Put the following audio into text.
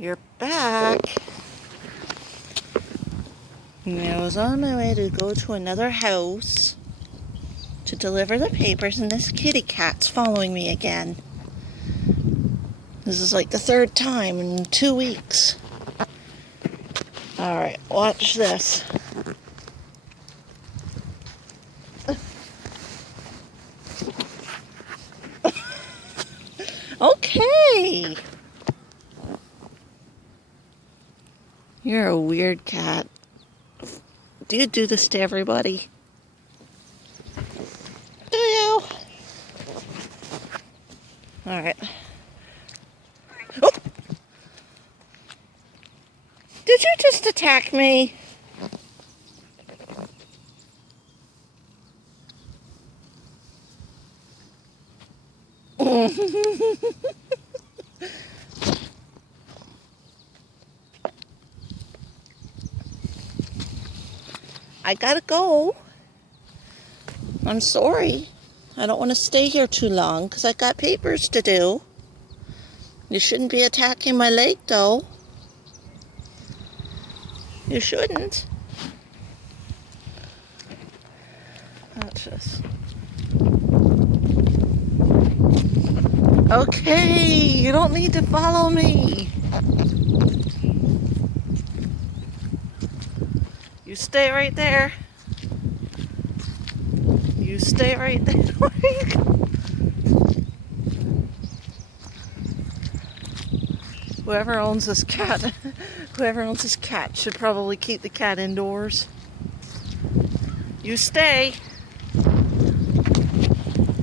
You're back. I was on my way to go to another house to deliver the papers, and this kitty cat's following me again. This is like the third time in 2 weeks. Alright, watch this. Okay. You're a weird cat. Do you do this to everybody? Do you? Alright. Oh! Did you just attack me? I gotta go. I'm sorry. I don't want to stay here too long because I got papers to do. You shouldn't be attacking my leg, though. You shouldn't. Watch this. Okay, you don't need to follow me. You stay right there. You stay right there. Where are you going? Whoever owns this cat should probably keep the cat indoors. You stay.